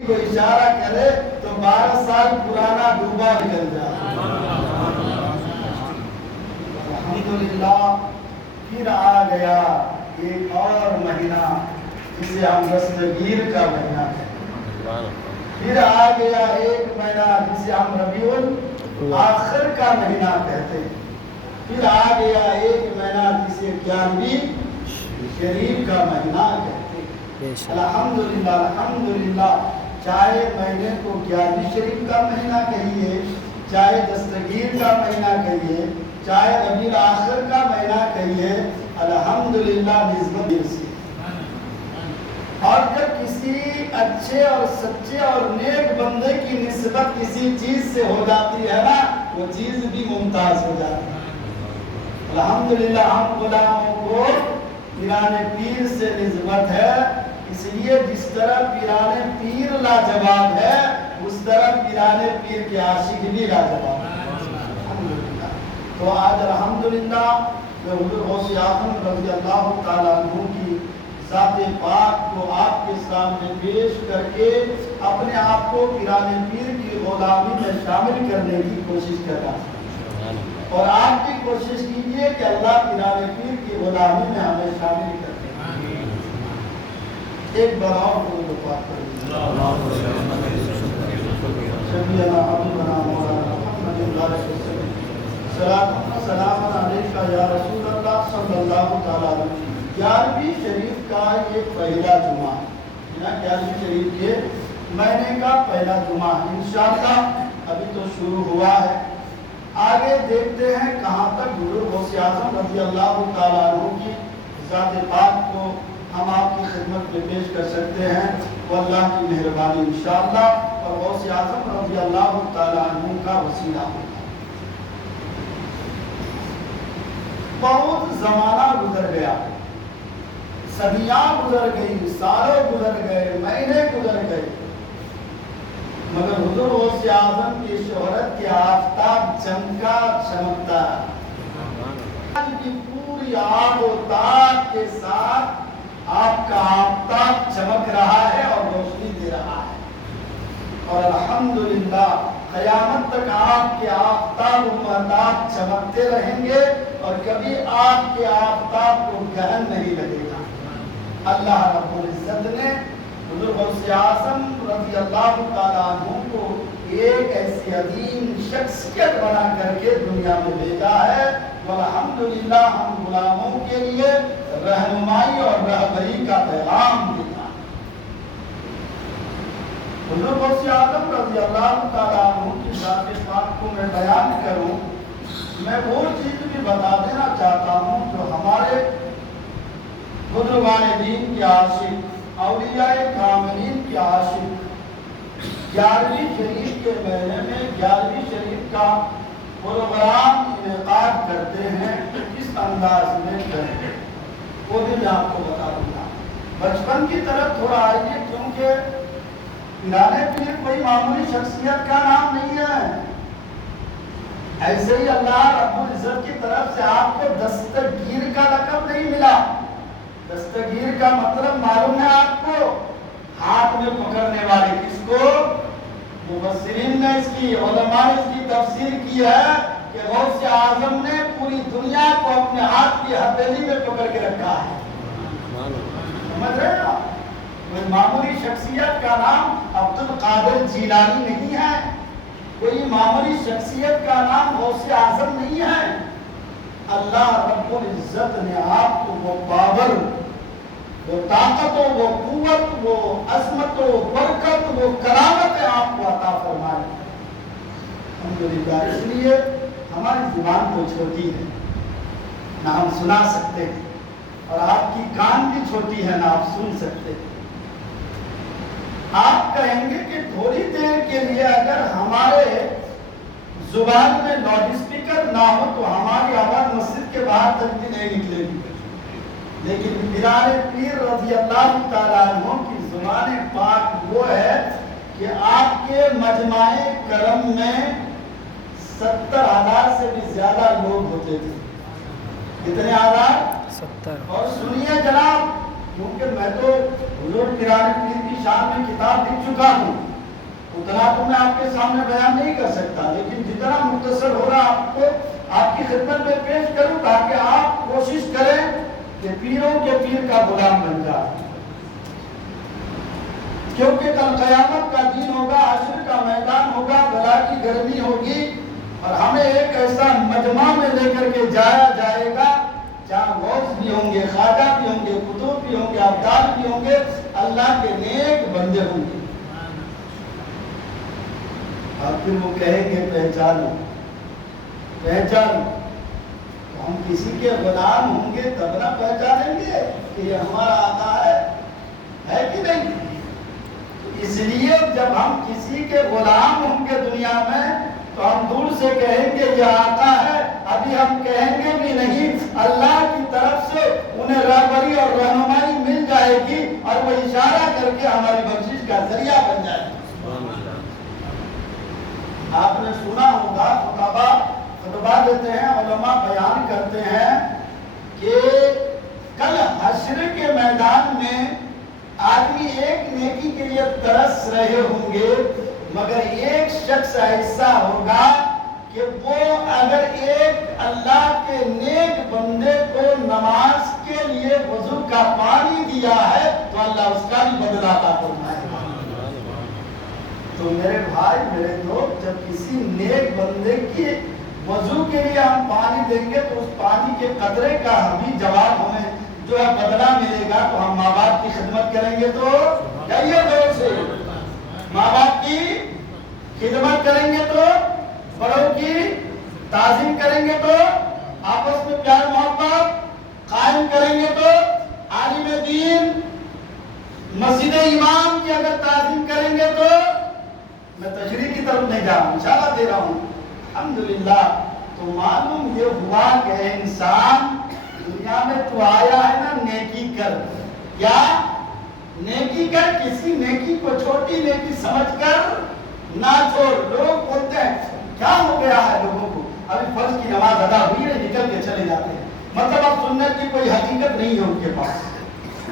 کو اشارہ کرے تو 12 سال پرانا ڈوبا نکل جائے۔ الحمدللہ پھر آ گیا ایک اور مہینہ جسے ہم دستگیر کا مہینہ کہتے ہیں۔ پھر آ گیا ایک مہینہ جسے ہم ربیع الاخر کا مہینہ کہتے ہیں۔ پھر آ گیا ایک مہینہ جسے 11ویں شریف کا مہینہ کہتے ہیں۔ الحمدللہ الحمدللہ، چاہے مہینے کو 11ویں شریف کا مہینہ کہیے، چاہے دستگیر کا مہینہ کہیے، چاہے ربیع الاخر کا مہینہ کہیے، الحمدللہ نسبت سے۔ اور جب کسی اچھے اور سچے اور نیک بندے کی نسبت کسی چیز سے ہو جاتی ہے نا، وہ چیز بھی ممتاز ہو جاتی ہے۔ الحمدللہ ہم غلاموں کو پیران پیر سے نسبت ہے، اس لیے جس طرح پیران پیر لاجواب ہے اس طرح پیران پیر کے عاشق بھی لاجواب ہے۔ الحمدللہ۔ تو آج الحمدللہ میں حضور غوث اعظم رضی اللہ تعالیٰ عنہ کی ذات پاک کو آپ کے سامنے پیش کر کے اپنے آپ کو پیران پیر کی غلامی میں شامل کرنے کی کوشش کر رہا ہوں، اور آپ بھی کوشش کیجئے کہ اللہ پیران پیر کی غلامی میں ہمیں شامل کر دے۔ ایک بار اور درود پاک کر دیجیے۔ شفیعنا حبیبنا مولانا محمد علیہ وسلم، صلاۃ و سلام علیکہ یا رسول اللہ صلی اللہ تعالیٰ علیہ وسلم۔ 11ویں شریف کا یہ پہلا جمعہ، 11ویں شریف کے مہینے کا پہلا جمعہ انشاءاللہ ابھی تو شروع ہوا ہے۔ آگے دیکھتے ہیں کہاں تک حضور غوث اعظم رضی اللہ تعالیٰ عنہ کی ذات پاک کو ہم آپ کی خدمت میں پیش کر سکتے ہیں، وہ اللہ کی مہربانی انشاءاللہ اور غوث اعظم رضی اللہ تعالیٰ عنہ کا وسیلہ ہوگا۔ بہت زمانہ گزر گیا، صدیاں گزر گئی، سالوں گزر گئے، مہینے گزر گئے، مگر حضور غوث اعظم کی شہرت کے آفتاب چمکا چمکتا آج کی پوری آب و تاب کے ساتھ آپ کا آفتاب چمک رہا ہے اور روشنی دے رہا ہے، اور الحمدللہ قیامت تک آپ کے آفتاب و مہتاب چمکتے رہیں گے اور کبھی آپ کے آفتاب کو گہن نہیں لگے گا۔ اللہ رب العزت نے حضور غوث اعظم رضی اللہ تعالیٰ عنہ کو ایک ایسی عظیم شخصیت بنا کر کے دنیا میں بھیجا ہے، والحمدللہ ہم غلاموں کے لیے رہنمائی اور رہبری کا پیغام دیتا ہے۔ حضور غوث اعظم رضی اللہ تعالیٰ عنہ کی ذات پاک کو میں بیان کروں، میں وہ چیز بھی بتا دینا چاہتا ہوں جو ہمارے بزرگان دین کے عاشق، اولیاء کاملین کے عاشق 11ویں شریف کے مہینے میں 11ویں شریف کا پروگرام انعقاد کرتے ہیں تو کس انداز میں کریں، وہ بھی میں آپ کو بتا دوں گا۔ بچپن کی طرف تھوڑا آئیے، کیونکہ پیران پیر کوئی معمولی شخصیت کا نام نہیں ہے۔ ایسے ہی اللہ رب العزت کی طرف سے آپ کو دستگیر کا لقب نہیں ملا۔ دستگیر کا مطلب معلوم ہے آپ کو؟ ہاتھ میں پکڑنے والے۔ کس کو؟ مفسرین نے اس کی، علماء نے اس کی تفسیر کی ہے کہ غوث اعظم نے پوری دنیا کو اپنے ہاتھ کی ہتھیلی میں پکڑ کے رکھا ہے۔ سمجھ رہے ہیں آپ؟ کوئی معمولی شخصیت کا نام عبد القادر جیلانی نہیں ہے، کوئی معمولی شخصیت کا نام غوث اعظم نہیں ہے۔ اللہ رب العزت نے آپ کو وہ پاور، وہ طاقت، وہ قوت، وہ عظمت و برکت، وہ کرامت آپ کو عطا فرمائی۔ الحمدللہ۔ اس لیے ہماری زبان تو چھوٹی ہے، نہ ہم سنا سکتے ہیں، اور آپ کی کان بھی چھوٹی ہے، نہ آپ سن سکتے ہیں۔ آپ کہیں گے کہ تھوڑی دیر کے لیے اگر ہمارے زبان میں لاؤڈ اسپیکر نہ ہو تو ہماری آواز مسجد کے باہر تک بھی نہیں نکلے گی، لیکن پیران پیر رضی اللہ تعالیٰ عنہ کی زبان پاک وہ ہے کہ آپ کے مجمع کرم میں 70,000 سے بھی زیادہ لوگ ہوتے تھے۔ کتنے ہزار؟ 70۔ اور سنیے جناب، کیونکہ میں تو حضور پیران پیر کی شان میں کتاب لکھ چکا ہوں، اتنا تو میں آپ کے سامنے بیان نہیں کر سکتا، لیکن جتنا مختصر ہو رہا آپ کو آپ کی خدمت میں پیش کروں تاکہ آپ کوشش کریں کہ پیروں کے پیر کا غلام بن جائے، کیونکہ کل قیامت کا دن ہوگا، حشر کا میدان ہوگا، بلا کی گرمی ہوگی، اور ہمیں ایک ایسا مجمع میں لے کر کے جایا جائے گا جہاں غوث بھی ہوں گے، خواجہ بھی ہوں گے، قطب بھی ہوں گے، ابدال بھی ہوں گے، اللہ کے نیک بندے ہوں گے، اور پھر وہ کہیں گے پہچانو پہچانو، تو ہم کسی کے غلام ہوں گے تب نہ پہچانیں گے کہ یہ ہمارا آقا ہے کہ نہیں؟ اس لیے جب ہم کسی کے غلام ہوں گے دنیا میں تو ہم دور سے کہیں گے یہ آقا ہے، ابھی ہم کہیں گے بھی نہیں، اللہ کی طرف سے انہیں رہبری اور رہنمائی مل جائے گی اور وہ اشارہ کر کے ہماری بخشش کا ذریعہ بن جائے گی۔ آپ نے سنا ہوگا خطبہ دیتے ہیں، علماء بیان کرتے ہیں کہ کل حشر کے میدان میں آدمی ایک نیکی کے لیے ترس رہے ہوں گے، مگر ایک شخص ایسا ہوگا کہ وہ اگر ایک اللہ کے نیک بندے کو نماز کے لیے وضو کا پانی دیا ہے تو اللہ اس کا بھی بدلہ عطا فرمائے گا۔ تو میرے بھائی میرے دوست، جب کسی نیک بندے کی وضو کے لیے ہم پانی دیں گے تو اس پانی کے قطرے کا بھی جواب ہمیں جو ہے بدلہ ملے گا، تو ہم ماں باپ کی خدمت کریں گے تو جائیے دور سے، ماں باپ کی خدمت کریں گے تو بڑوں کی تعظیم کریں گے تو آپس میں پیار محبت قائم کریں گے تو عالم دین مسجد امام کی اگر تعظیم کریں گے تو میں تشریح کی طرف نہیں جا رہا ہوں، انشاءاللہ دے رہا ہوں الحمدللہ۔ تو معلوم یہ ہوا کہ انسان دنیا میں تو آیا ہے نا نیکی کر، کیا نیکی کر، کسی نیکی کو چھوٹی نیکی سمجھ کر نہ چھوڑ۔ لوگ بولتے ہیں کیا ہو گیا ہے لوگوں کو، ابھی فرض کی نماز ادا ہوئی ہے نکل کے چلے جاتے ہیں، مطلب اب سنت کی کوئی حقیقت نہیں ہے ان کے پاس،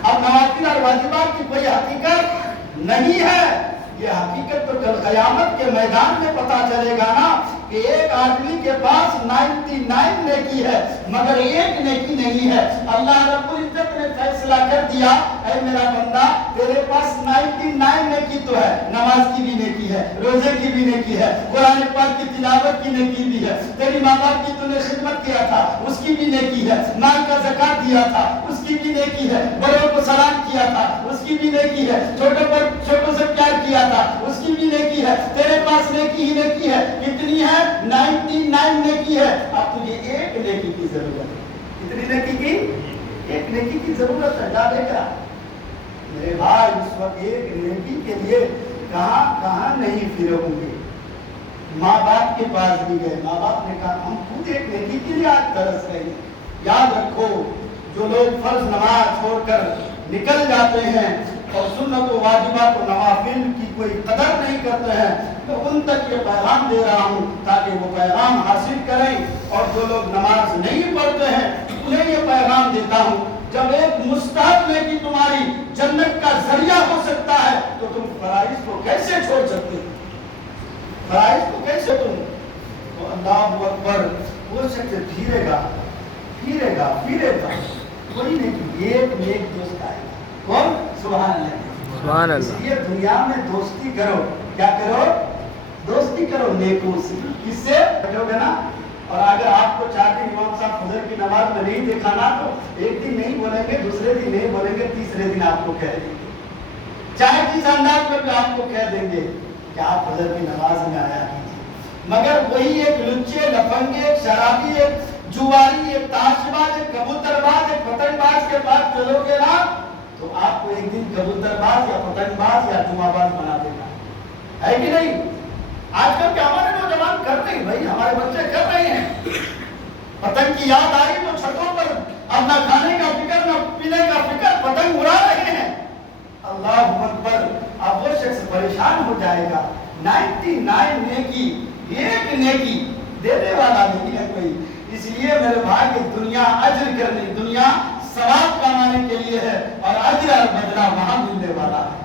اب نوافل اور واجبات کی کوئی حقیقت نہیں ہے۔ یہ حقیقت تو کل قیامت کے میدان میں پتا چلے گا نا کہ ایک آدمی کے پاس 99 نیکی ہے مگر ایک نیکی نہیں ہے۔ اللہ رب العزت نے فیصلہ کر دیا، اے میرا بندہ تیرے پاس 99 نیکی تو ہے، نماز کی بھی نیکی ہے، روزے کی بھی نیکی ہے، قرآن پاک کی تلاوت کی نیکی بھی ہے، تیری ماں باپ کی تو نے خدمت کیا تھا اس کی بھی نیکی ہے، مال کا زکات دیا تھا اس کی بھی نیکی ہے، بڑوں کو سلام کیا تھا اس کی بھی نیکی ہے، چھوٹوں سے پیار کیا تھا اس کی بھی نیکی ہے، تیرے پاس نیکی ہی نیکی ہے، کتنی ہے 99 نیکی ہے، اب تجھے ایک نیکی کی ضرورت ہے۔ کتنی نیکی کی؟ ایک نیکی کی ضرورت ہے، جا لے کر میرے بھائی اس وقت ایک نیکی کے لیے کہاں نہیں پھرے ہوں گے۔ ماں باپ کے پاس بھی گئے، ماں باپ نے کہا ہم خود ایک نیکی کے لیے آج ترس رہے ہیں۔ یاد رکھو جو لوگ فرض نماز چھوڑ کر نکل جاتے ہیں اور سنت و واجبات و نوافل کی کوئی قدر نہیں کرتے ہیں، تو ان تک یہ پیغام دے رہا ہوں تاکہ وہ پیغام حاصل کریں، اور جو لوگ نماز نہیں پڑھتے ہیں انہیں یہ پیغام دیتا ہوں جب ایک مستحب نیکی تمہاری جنت کا ذریعہ ہو سکتا ہے تو تم فرائض کو کیسے چھوڑ سکتے ہو؟ فرائض کو کیسے تم؟ تو اللہ اکبر، وہ شخص پھیرے گا کوئی نہیں، ایک نیک دوست آئے گا، کون؟ سبحان اللہ۔ اس لیے دنیا میں دوستی کرو، کیا کرو؟ دوستی کرو نیکوں سے، کس سے؟ بیٹھو گے نا، اور اگر آپ کو 4 دن امام صاحب فجر کی نماز میں نہیں دیکھا نا تو ایک دن نہیں بولیں گے، دوسرے دن نہیں بولیں گے، تیسرے دن آپ کو کہہ دیں گے، چاہے کس انداز میں بھی آپ کو کہہ دیں گے کہ آپ فجر کی نماز میں آیا کیجیے، مگر وہی ایک لچے، لفنگے، ایک شرابی، ایک جواری، ایک تاش باز، ایک کبوتر باز، ایک پتنگ باز کے پاس چلو گے نا تو آپ کو ایک دن کبوتر باز یا پتنگ باز یا جمعہ باز بنا دینا ہے کہ نہیں؟ آج کل کے ہمارے نوجوان کر رہے ہیں بھائی، ہمارے بچے کر رہے ہیں، پتنگ کی یاد آئی تو چھتوں پر اب نہ کھانے کا فکر نہ پینے کا فکر، پتنگ اڑا رہے ہیں۔ اللہ اکبر، اب وہ شخص پریشان ہو جائے گا، 99 نیکی ایک نیکی دینے والا نہیں ہے کوئی۔ اس لیے میرے بھائی کہ دنیا اجر کرنے، دنیا ثواب کمانے کے لیے ہے، اور اجر اور بدلہ وہاں ملنے والا ہے۔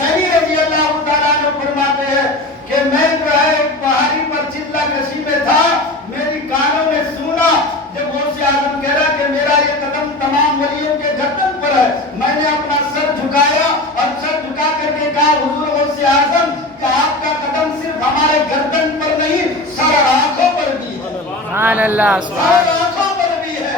حسینی رضی اللہ تعالیٰ عنہ فرماتے ہیں کہ میں جو ہے ایک پہاڑی پر چلا کشی میں تھا، میری کانوں نے سنا جب غوث اعظم کہہ رہا کہ میرا یہ قدم تمام ولیوں کے گردن پر ہے، میں نے اپنا سر جھکایا اور سر جھکا کر کے کہا حضور غوث اعظم کہ آپ کا قدم صرف ہمارے گردن پر نہیں سر آنکھوں پر بھی ہے، سبحان اللہ، سر آنکھوں پر بھی ہے۔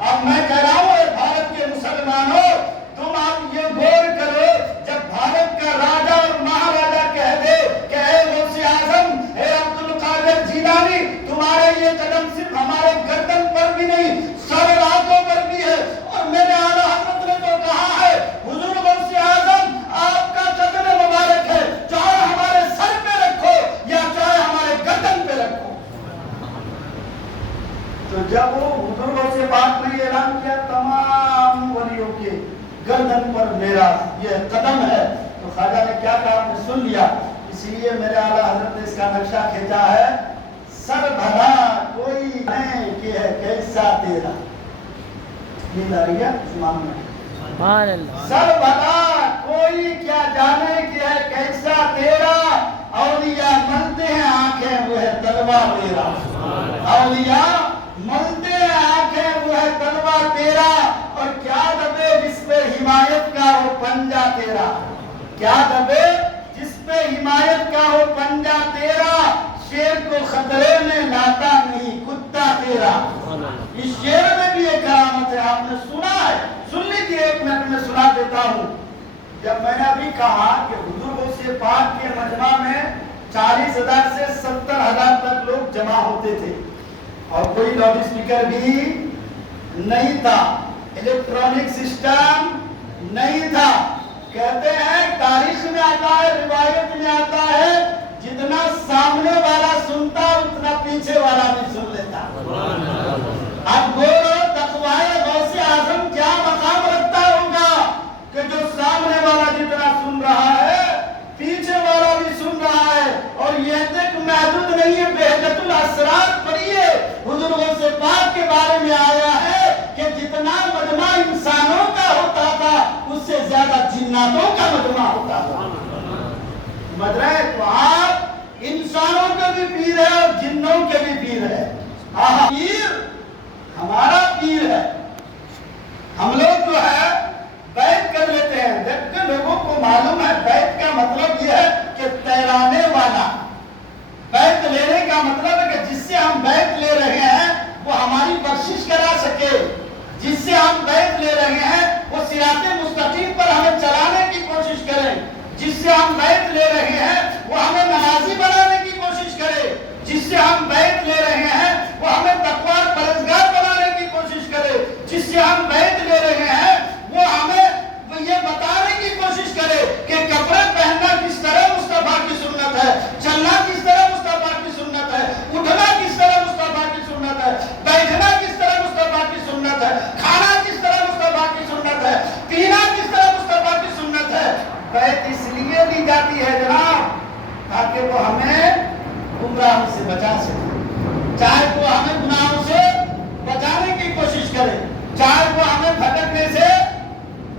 اب میں کہہ رہا ہوں اے بھارت کے مسلمانوں، تم آپ یہ غور کرو، جب بھارت کا راجا اور مہاراجا کہہ دے کہ اے غوث اعظم، اے عبد القادر جیلانی، تمہارے یہ قدم صرف ہمارے گردن پر بھی نہیں سر آنکھوں پر بھی ہے، اور میرے اعلیٰ حضرت نے تو کہا ہے حضور غوث اعظم آپ کا قدم مبارک ہے، چاہے ہمارے سر پہ رکھو یا چاہے ہمارے گردن پہ رکھو۔ تو جب وہ حضور غوث پاک نے اعلان کیا تمام ولیوں کے گردن پر میرا یہ قدم ہے، تو خواجہ نے کیا کہا، آپ نے سن لیا، اس لیے میرے اعلیٰ حضرت نے اس کا نقشہ کھینچا ہے، سر بھلا کوئی ہے کہ ہے کیسا تیرا، نیند آ رہی ہے زمان میں، سبحان اللہ، سر بھلا کوئی کیا جانے کہ ہے کیسا تیرا، اولیاء ملتے ہیں آنکھیں وہ ہے تلوار تیرا، اولیاء ملتے ہیں آنکھیں وہ ہے تلوار تیرا، اور کیا دبے جس پہ حمایت کا ہو پنجہ تیرا، کیا دبے جس پہ حمایت کا ہو پنجہ تیرا، شیر کو خطرے میں لاتا نہیں کتا تیرا۔ اس شیر میں بھی ایک کرامت ہے، آپ نے سنا ہے، سن لیجیے، ایک منٹ میں سنا دیتا ہوں۔ جب میں نے ابھی کہا کہ حضور غوث پاک کے مجمع میں 40,000 سے 70,000 تک لوگ جمع ہوتے تھے، اور کوئی لاؤڈ اسپیکر بھی نہیں تھا، الیکٹرانک سسٹم نہیں تھا، کہتے ہیں تاریخ میں آتا ہے، روایت میں آتا ہے، جتنا سامنے والا سنتا اتنا پیچھے والا بھی سن لیتا۔ اب گورو تقوی غوث اعظم کیا مقام رکھتا ہوگا کہ جو سامنے والا جتنا سن رہا ہے پیچھے والا بھی سن رہا ہے، اور یہ تک محدود نہیں ہے، بہجت الاسرار پڑھیے، حضور غوث پاک کے بارے میں آیا ہے کہ جتنا مجمع انسانوں کا ہوتا تھا اس سے زیادہ جناتوں کا مجمع ہوتا تھا۔ مدرہ تو آپ انسانوں کے بھی پیر ہے اور جنوں کے بھی پیر ہے، پیر ہمارا پیر ہے۔ ہم لوگ جو ہے بیعت کر لیتے ہیں، جبکہ لوگوں کو معلوم ہے بیعت کا مطلب یہ ہے کہ تیرانے والا، بیعت لینے کا مطلب ہے کہ جس سے ہم بیعت لے رہے ہیں وہ ہماری بخشش کرا سکے، جس سے ہم بیعت لے رہے ہیں وہ صراط مستقیم پر ہمیں چلانے کی کوشش کرے، جس سے ہم بیعت لے رہے ہیں وہ ہمیں نمازی بنانے کی کوشش کرے، جس سے ہم بیعت لے رہے ہیں وہ ہمیں تقوی پرہیزگار بنانے کی کوشش کرے، جس سے ہم بیعت لے رہے ہیں وہ ہمیں یہ بتانے کی کوشش کرے کہ کپڑے پہننا کس طرح مصطفیٰ کی سنت ہے، چلنا کس طرح مصطفیٰ کی سنت ہے، اٹھنا کس طرح مصطفیٰ کی سنت ہے، بیٹھنا کس طرح مصطفیٰ کی سنت ہے، کھانا کس طرح مصطفیٰ کی سنت ہے، پینا کس طرح مصطفیٰ کی سنت ہے۔ بیعت اس لیے دی جاتی ہے جناب تاکہ وہ ہمیں گمراہوں سے بچا سکے، چاہے وہ ہمیں گناہوں سے بچانے کی کوشش کرے، چاہے وہ ہمیں بھٹکنے سے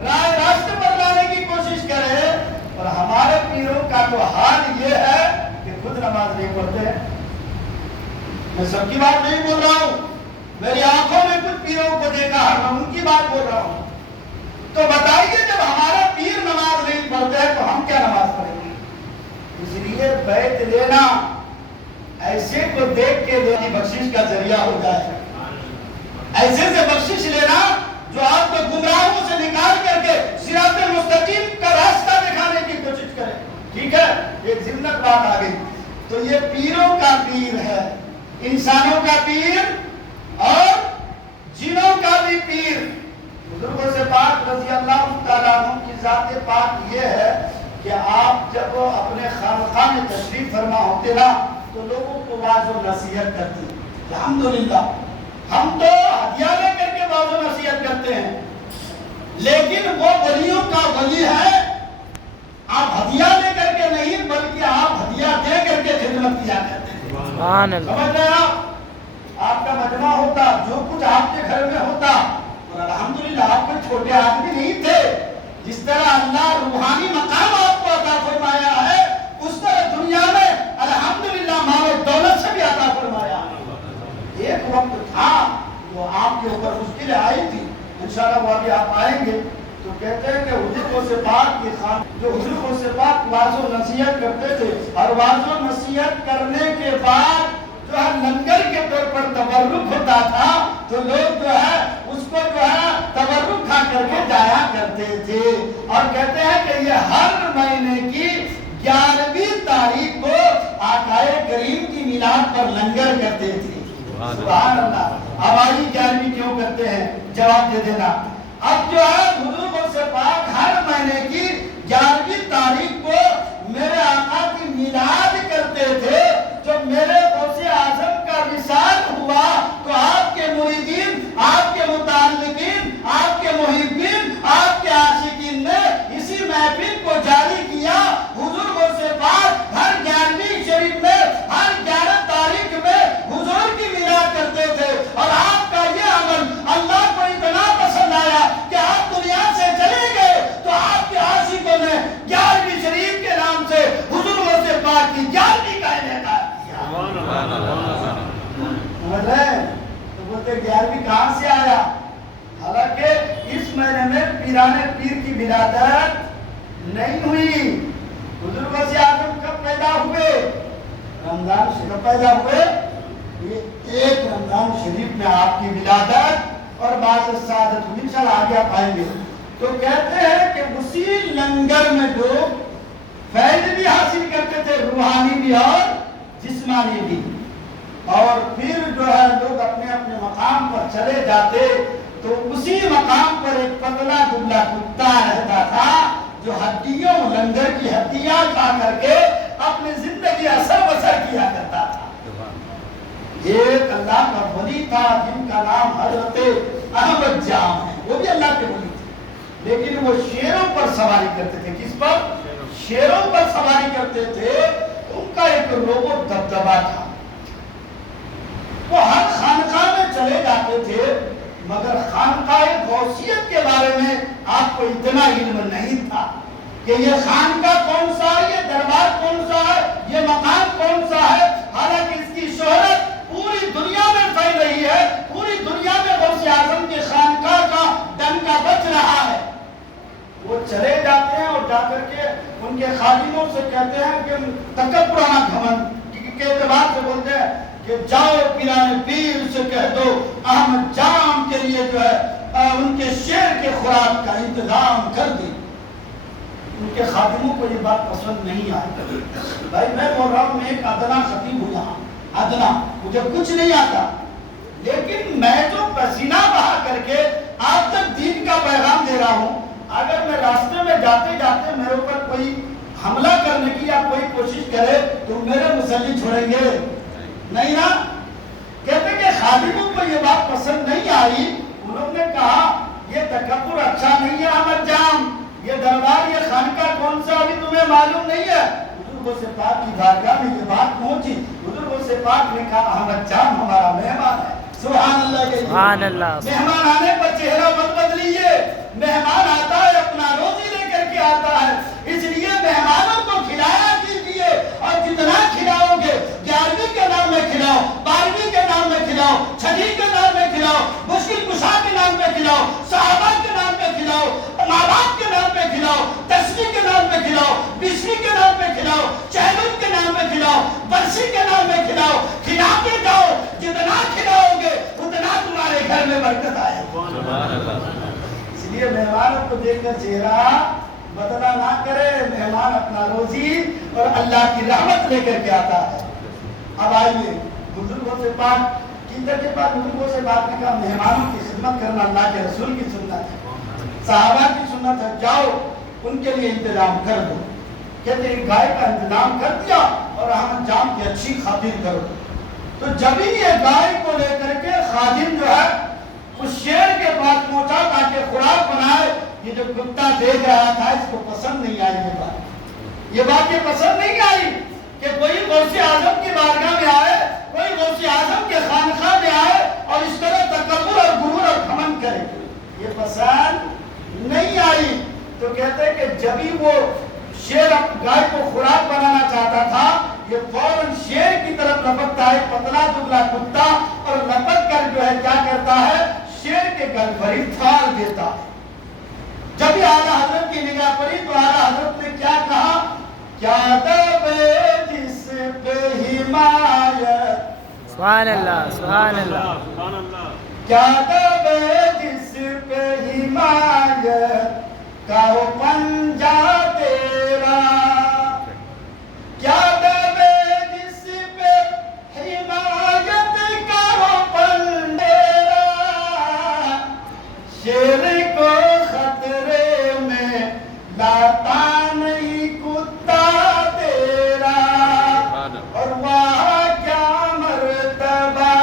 رائے راست پر لانے کی کوشش کرے، اور ہمارے پیروں کا تو حال یہ ہے کہ خود نماز نہیں پڑھتے۔ میں سب کی بات نہیں بول رہا ہوں، میری آنکھوں میں کچھ پیروں کو دیکھا ہے، میں ان کی بات بول رہا ہوں۔ تو بتائیے جب ہمارا پیر نماز نہیں پڑھتا ہے تو ہم کیا نماز پڑھیں گے؟ اس لیے بیعت لینا ایسے کو دیکھ کے دینی بخشش کا ذریعہ ہو جائے، ایسے سے بخشش لینا جو آپ کو گمراہوں سے نکال کر کے صراط مستقیم کا راستہ دکھانے کی کوشش کرے۔ ٹھیک ہے، ایک ضمنت بات آ گئی، تو یہ پیروں کا پیر ہے، انسانوں کا پیر اور جنوں کا بھی پیر۔ بزرگوں سے پاک رضی اللہ تعالیٰ عنہ کی ذات پاک یہ ہے کہ آپ جب اپنے خانقاہ میں تشریف فرما ہوتے نا تو لوگوں کو واعظ و نصیحت کرتے۔ الحمدللہ ہم تو ہدیہ لے کر کے واعظ و نصیحت کرتے ہیں، لیکن وہ ولیوں کا ولی ہے، آپ ہدیہ لے کر کے نہیں بلکہ آپ ہدیہ دے کر کے خدمت کیا کرتے ہیں۔ سبحان اللہ، سمجھ رہے آپ کا مجمع ہوتا، جو کچھ آپ کے گھر میں ہوتا، اور الحمدللہ آپ کوئی چھوٹے آدمی نہیں تھے، جس طرح اللہ روحانی مقام آپ کو عطا انشاءاللہ وہ ابھی آپ آئیں گے تو کہتے ہیں کہ حضور غوث پاک کی خان جو حضور غوث پاک واضح و نصیحت کرتے تھے اور واضح و نصیحت کرنے کے بعد جو ہے لنگر کے طور پر تبرک ہوتا تھا تو لوگ جو ہے اس کو جو ہے تبرک کھا کر کے جایا کرتے تھے اور کہتے ہیں کہ یہ ہر مہینے کی 11ویں تاریخ کو آقا کریم کی میلاد پر لنگر کرتے تھے سبحان اللہ اب آئی 11ویں کیوں کرتے ہیں جواب دے دینا اب جو ہے حضور غوث پاک ہر مہینے کی 11ویں تاریخ کو میرے آقا کی میلاد کرتے تھے جب میرے غوث اعظم کا وصال ہوا تو آپ کے مریدین آپ کے متعلقین آپ کے محبین آپ کے عاشقین نے اسی محفل کو جاری کیا حضور غوث پاک ہر 11ویں شریف میں ہر 11 تاریخ میں حضور کی میلاد کرتے تھے اور آپ کا یہ عمل اللہ کو اتنا پسند آیا کہ آپ دنیا سے چلے گئے تو آپ کے عاشقوں نے 11ویں شریف کے نام سے حضور غوث پاک کی 11ویں کا انعقاد تو بولتے 11ویں کہاں سے آیا حالانکہ اس مہینے میں پیران پیر کی ولادت نہیں ہوئی حضور غوث اعظم کب پیدا ہوئے رمضان سے کب پیدا ہوئے یہ 1 رمضان شریف میں آپ کی ولادت اور بعض سعادت ہوئی انشاءاللہ آگے آپ آئیں گے تو کہتے ہیں کہ اسی لنگر میں لوگ فیض بھی حاصل کرتے تھے روحانی بھی اور جسمانی بھی اور پھر جو ہے لوگ اپنے اپنے مقام پر چلے جاتے تو اسی مقام پر ایک پتلا دبلا کتا رہتا تھا جو ہڈیوں لنگر کی ہڈیاں کھا کر کے اپنی زندگی اثر بسر کیا کرتا تھا ایک اللہ کا ولی تھا جن کا نام حضرت احمد جام ہے وہ بھی اللہ کے ولی تھے لیکن وہ شیروں پر سواری کرتے تھے کس پر شیروں پر سواری کرتے تھے ان کا ایک روبو دبدبا تھا وہ ہر خانقاہ میں چلے جاتے تھے مگر خانقاہ غوثیت کے بارے میں آپ کو اتنا علم نہیں تھا کہ یہ خانقاہ کون سا ہے یہ دربار کون سا ہے یہ مقام کون سا ہے حالانکہ اس کی شہرت پوری دنیا میں پھیل رہی ہے پوری دنیا میں غوث اعظم کی خانقاہ کا ڈنکا بج رہا ہے وہ چلے جاتے ہیں اور جا کر کے ان کے خادموں سے کہتے ہیں کہ تکبرانہ گھمنڈ کے اعتبار سے بولتے ہیں کہ جاؤ پیران پیر سے کہہ دو احمد جام کے لیے جو ہے ان کے شیر کے خوراک کا انتظام کر دی ان کے خادموں کو یہ بات پسند نہیں آئی بھائی میں بول رہا ہوں میں ایک ادنا خطیب ہوں یہاں ادنا مجھے کچھ نہیں آتا لیکن میں جو پسینہ بہا کر کے آپ تک دین کا پیغام دے رہا ہوں اگر میں راستے میں جاتے جاتے میرے اوپر کوئی حملہ کرنے کی یا کوئی کوشش کرے تو میرے مسلی چھوڑیں گے نہیں نا کہتے کہ خادموں کو یہ بات پسند نہیں آئی انہوں نے کہا یہ تکبر اچھا نہیں ہے احمد جام یہ دربار یہ خانقاہ کون سا ابھی تمہیں معلوم نہیں ہے حضور غوث پاک کی بارگاہ میں یہ بات پہنچی حضور غوث پاک نے کہا احمد جام ہمارا مہمان ہے سبحان اللہ سبحان اللہ مہمان آنے پر چہرہ مت بدلیے مہمان آتا ہے اپنا روزی لے کر کے آتا ہے اس لیے مہمانوں کو کھلایا کیجیے اور جتنا کھلاؤ گے 11ویں کے نام میں کھلاؤ 12ویں کے نام میں کھلاؤ 6ویں کے نام میں کھلاؤ مشکل کشا کے نام میں کھلاؤ صحابہ کے نام میں کھلاؤ ماں باپ کے نام میں کھلاؤ 10ویں کے نام میں کھلاؤ 20ویں کے نام میں کھلاؤ چہلم کے نام میں کھلاؤ برسی کے نام میں کھلاؤ کھلاتے جاؤ جتنا کھلاؤ گے اتنا تمہارے گھر میں برکت آئے اس لیے مہمانوں کو دیکھ کر چہرہ بدلا نہ کرے مہمان اپنا روزی اور اللہ کی رحمت لے کر کے آتا ہے اب آئیے بزرگوں سے بات کے بعد بزرگوں سے بات نے کہا مہمانوں کی خدمت کرنا اللہ کے رسول کی سنت ہے صحابہ کی سنت ہے جاؤ ان کے لیے انتظام کر دو کہتے ہیں گائے کا انتظام کر دیا اور احمد جام کی اچھی خاطر کرو تو جب ہی یہ گائے کو لے کر کے خادم جو ہے اس شیر کے پاس پہنچا تاکہ خوراک بنائے یہ جو کتا دیکھ رہا تھا اس کو پسند نہیں آئی یہ بات یہ پسند نہیں آئی کہ کوئی غوث اعظم کی بارگاہ میں آئے کوئی غوث اعظم کے خانقاہ میں آئے اور اس طرح تکبر اور غرور اور گھمنڈ کرے یہ پسند نہیں آئی تو کہتے ہیں کہ جب ہی وہ شیر گائے کو خوراک بنانا چاہتا تھا یہ فوراً شیر کی طرف لپکتا ہے پتلا دبلا کتا اور لپک کر جو ہے کیا کرتا ہے شیر کے کے گل پری تھال دیتا ہے۔ جب یہ اعلیٰ حضرت کی نگاہ پڑی تو اعلیٰ حضرت نے کیا کہا؟ کیا دب جس پہ حمایت، سبحان اللہ سبحان اللہ، کیا دب جس پہ حمایت کا ہو پنجہ تیرا، کیا دب جس پہ حمایت کا ہو پنجہ تیرا، شیر کو خطرے میں لاتا نہیں کتا تیرا، اور وہاں کیا مرتبہ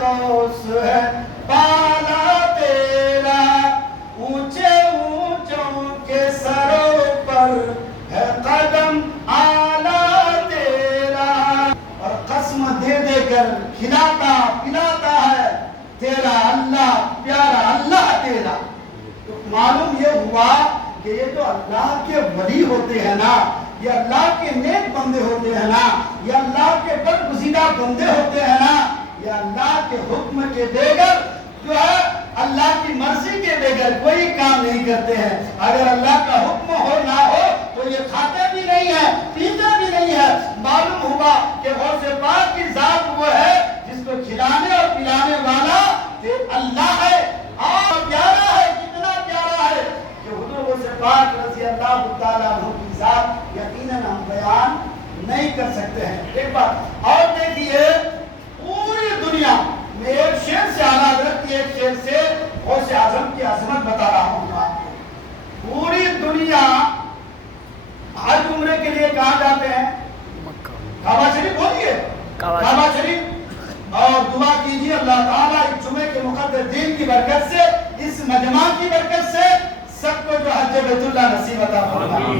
غوث ہے بالا تیرا، اونچے اونچوں کے سروں پر ہے قدم اعلیٰ تیرا، اور قسم دے دے کر کھلاتا پلاتا ہے تیرا اللہ، پیارا اللہ تیرا۔ تو معلوم یہ ہوا کہ یہ جو اللہ کے ولی ہوتے ہیں نا، یہ اللہ کے نیک بندے ہوتے ہیں نا، یہ اللہ کے برگزیدہ بندے ہوتے ہیں نا، یہ اللہ کے حکم کے بغیر جو ہے اللہ کی مرضی کے بغیر کوئی کام نہیں کرتے ہیں۔ اگر اللہ کا حکم ہو نہ ہو تو یہ کھاتے بھی نہیں ہیں، پیتے بھی نہیں ہیں۔ معلوم ہوا کہ غوث پاک کی ذات وہ ہے جس کو کھلانے اور پلانے والا اللہ ہے، اور پیارا ہے، کتنا پیارا ہے کہ حضور غوث پاک رضی اللہ تعالیٰ عنہ کی ذات یقیناً ہم بیان نہیں کر سکتے ہیں۔ ایک بات اور دیکھیے، پوری دنیا میں ایک شعر سے اعلیٰ حضرت کی ایک شعر سے غوث اعظم کی عظمت بتا رہا ہوں آپ کو۔ پوری دنیا حج عمرے کے لیے کہاں جاتے ہیں؟ کعبہ شریف بولیے، کعبہ شریف، اور دعا کیجیے اللہ تعالیٰ اس جمعے کے مقدس دین کی برکت سے، اس مجمع کی برکت سے سب کو جو حج بیت اللہ نصیب عطا فرمائے،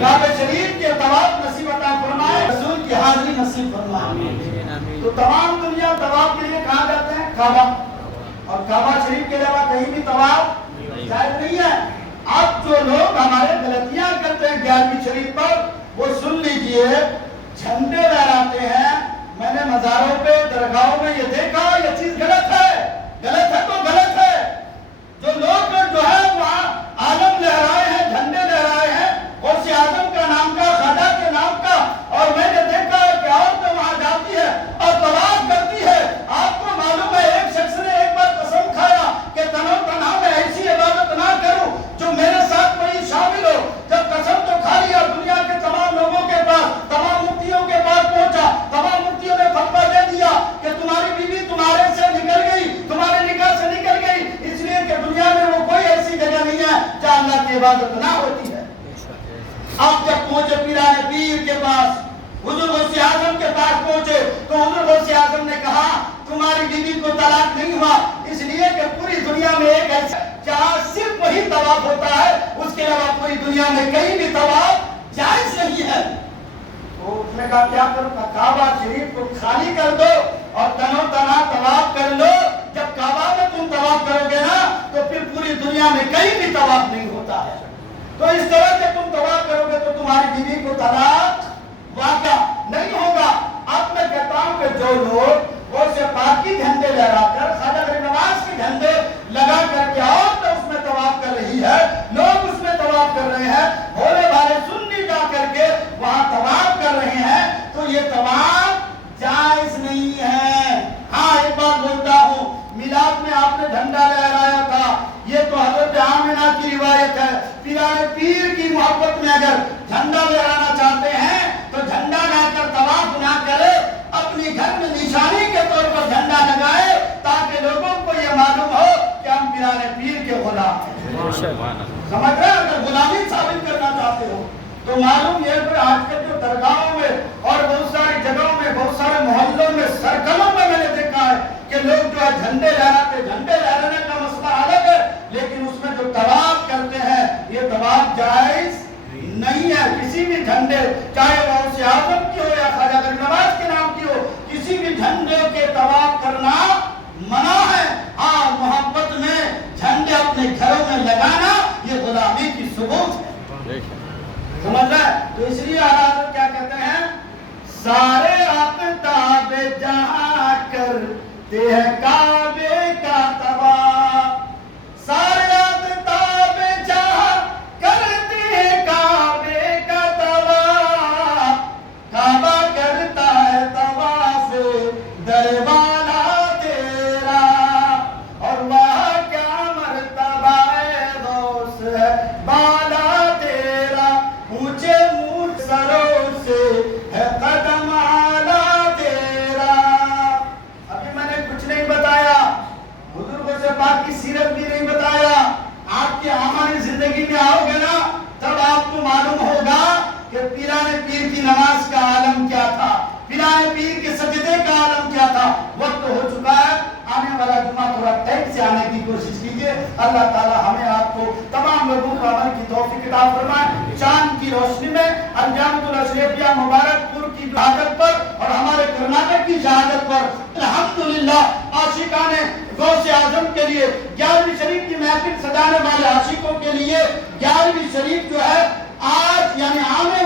کعبہ شریف کے طواف نصیب عطا فرمائے، رسول کی حاضری نصیب فرمائے۔ تو تمام دنیا طواف کے لیے کہاں جاتے ہیں؟ کعبہ، اور کعبہ شریف کے علاوہ کہیں بھی طواف جائز نہیں ہے۔ اب جو لوگ ہمارے غلطیاں کرتے ہیں 11ویں شریف پر، وہ سن لیجئے، جھنڈے لہراتے ہیں۔ میں نے مزاروں پہ درگاہوں میں یہ دیکھا، یہ چیز غلط ہے، غلط ہے تو غلط ہے۔ جو لوگ جو ہے وہاں عالم لہرائے ہیں، جھنڈے لہرائے ہیں غوث اعظم کا نام کا، خواجہ کے نام کا، اور میں نے دیکھا ہے کہ عورتیں وہاں جاتی ہے اور طواف کرتی ہے۔ آپ کو معلوم ہے ایک شخص نے ایک بار قسم کھایا کہ تنہا تنہا میں ایسی عبادت نہ کروں جو میرے ساتھ کوئی شامل ہو۔ جب قسم تو کھا لیا، دنیا کے تمام لوگوں کے پاس، تمام مفتیوں کے پاس پہنچا، تمام مفتیوں نے فتویٰ دے دیا کہ تمہاری بیوی تمہارے سے نکل گئی، تمہارے نکاح سے نکل گئی، اس لیے کہ دنیا میں وہ کوئی ایسی جگہ نہیں ہے جہاں اللہ کی عبادت نہ ہوتی ہے۔ آپ جب پہنچے پیران پیر کے پاس، حضور غوث اعظم کے پاس پہنچے، تو حضور غوث اعظم نے کہا تمہاری بیوی کو طلاق نہیں ہوا، اس لیے کہ پوری دنیا میں ایک ایسا جہاں صرف وہی طواف ہوتا ہے، اس کے علاوہ پوری دنیا میں کہیں بھی طواف جائز نہیں ہے۔ تو اس نے کہا کیا کروں؟ کعبہ شریف کو خالی کر دو اور تنو تنہا طواف کر لو۔ جب کعبہ میں تم طواف کرو گے نا تو پھر پوری دنیا میں کہیں بھی طواف نہیں ہوتا ہے۔ تو اس طرح سے تم طواف کرو گے تو تمہاری بیوی کو طلاق واقع نہیں ہوگا۔ اب میں کہتا ہوں کہ جو لوگ غوث پاک کی جھنڈے لہرا کر، خواجہ غریب نواز کے جھنڈے لگا کر کے عورت اس میں طواف کر رہی ہے، لوگ اس میں طواف کر رہے ہیں، بھولے بھالے سنی جا کر کے وہاں طواف کر رہے ہیں، تو یہ طواف جائز نہیں ہے۔ ہاں ایک بات بولتا ہوں، میلاد میں آپ نے جھنڈا لہرایا تھا، یہ تو حضرت آمنہ کی روایت ہے۔ پیران پیر کی محبت میں اگر جھنڈا لہرانا چاہتے ہیں تو جھنڈا لا کر طواف نہ کرے، اپنی گھر میں نشانی کے طور پر جھنڈا لگائے تاکہ لوگوں کو یہ معلوم ہو کہ ہم پیران پیر کے غلام ہیں۔ سمجھ رہے ہیں؟ اگر غلامی ثابت کرنا چاہتے ہو تو معلوم یہ کہ آج کل جو درگاہوں میں اور بہت ساری جگہوں میں، بہت سارے محلوں میں، سرکلوں میں نے دیکھا ہے کہ لوگ جو ہے جھنڈے لہراتے، جھنڈے لہرانے کا مسئلہ الگ ہے، لیکن اس میں جو طواف کرتے ہیں یہ طواف جائز نہیں ہے۔ کسی بھی جھنڈے، چاہے وہ غوث اعظم کی ہو یا خواجہ غریب نواز کے نام کی ہو، کسی بھی جھنڈے کے طواف کرنا منع ہے۔ ہاں محبت میں جھنڈے اپنے گھروں میں لگانا یہ غلامی کی ثبوت ہے۔ سمجھ رہے ہیں؟ تو اس لیے حضرت کیا کہتے ہیں، سارے آفتاب جہاں کرتے ہیں کعبے کا طواف، جائیں پیر کے سجدے کا عالم کیا تھا. وقت ہو چکا ہے, آنے والا جمعہ تھوڑا ٹائم سے آنے کی کوشش کیجیے. اللہ تعالی ہمیں آپ کو تمام لوگوں کو عمل کی توفیق عطا فرمائے. چاند کی روشنی میں الجامعۃ الاشرفیہ مبارک پور کی شہادت پر اور ہمارے کرناٹک کی شہادت پر الحمدللہ عاشقان غوث اعظم کے لیے 11ویں شریف کی محفل سجانے والے عاشقوں کے لیے 11ویں شریف جو ہے آج یعنی آنے